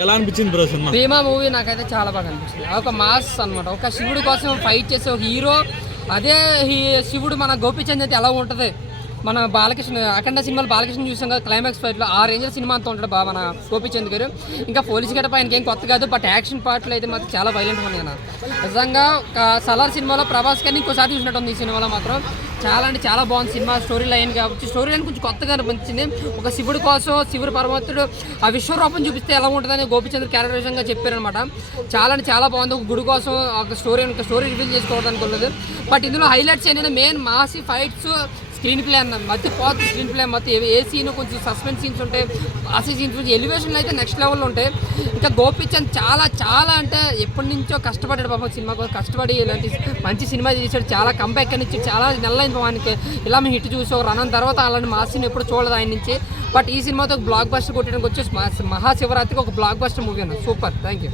ఎలా అనిపించింది bro cinema? భీమా movie నాకైతే చాలా బాగా అనిపించింది. ఒక మాస్ అనమాట. ఒక శివుడి కోసం ఫైట్ చేసే ఒక హీరో. అదే శివుడు మన గోపీచంద్ అయితే ఎలా ఉంటుంది, మన బాలకృష్ణ అఖండ సినిమాలు బాలకృష్ణ చూసాం కదా, క్లైమాక్స్ ఫైట్లో ఆ రేంజర్ సినిమా అంతా ఉంటాడు మన గోపీచంద్ గారు. ఇంకా పోలీస్ గడప ఆయనకి ఏం కొత్త కాదు, బట్ యాక్షన్ పార్ట్లో అయితే మాత్రం చాలా వైలెంట్గా ఉన్నాయి అన్న. నిజంగా సలార్ సినిమాలో ప్రభాస్ గారిని ఇంకోసారి చూసినట్టు ఉంది. ఈ సినిమాలో మాత్రం చాలా అంటే చాలా బాగుంది సినిమా. స్టోరీ లైన్ కాబట్టి స్టోరీ లైన్ కొంచెం కొత్తగా అనిపించింది. ఒక శివుడి కోసం శివుడు పరమత్తుడు ఆ విశ్వరూపం చూపిస్తే ఎలా ఉంటుందని గోపీచంద్ క్యారెక్టరైజేషన్గా చెప్పారనమాట. చాలా అంటే చాలా బాగుంది. ఒక గుడి కోసం ఒక స్టోరీ రివీల్ చేసుకోవడం అనుకోలేదు. బట్ ఇందులో హైలైట్స్ ఏంటంటే మెయిన్ మాసి ఫైట్స్, స్క్రీన్ ప్లే అన్న మధ్య పోతుంది. స్క్రీన్ ప్లే మొత్తం ఏ సీన్ కొంచెం సస్పెన్స్ సీన్స్ ఉంటాయి, ఆసీ సీన్స్ కొంచెం ఎలివేషన్లు అయితే నెక్స్ట్ లెవెల్లో ఉంటాయి. ఇంకా గోపీచంద్ చాలా చాలా అంటే ఎప్పటి నుంచో కష్టపడ్డాడు పాపం సినిమా కోసం. కష్టపడి ఇలాంటి మంచి సినిమా తీసాడు. చాలా కంబ్యాక్ అని ఇచ్చి చాలా నెలలైంది ఆయనకి. ఇలా మేము హిట్ చూసి ఒక రన్ తర్వాత అలాంటి మా సినిమా ఎప్పుడు చూడలేదు ఆయన నుంచి. బట్ ఈ సినిమాతో ఒక బ్లాక్ బస్టర్ కొట్టడానికి వచ్చేసి మహాశివరాత్రికి ఒక బ్లాక్ బస్టర్ మూవీ అన్న. Super, thank you.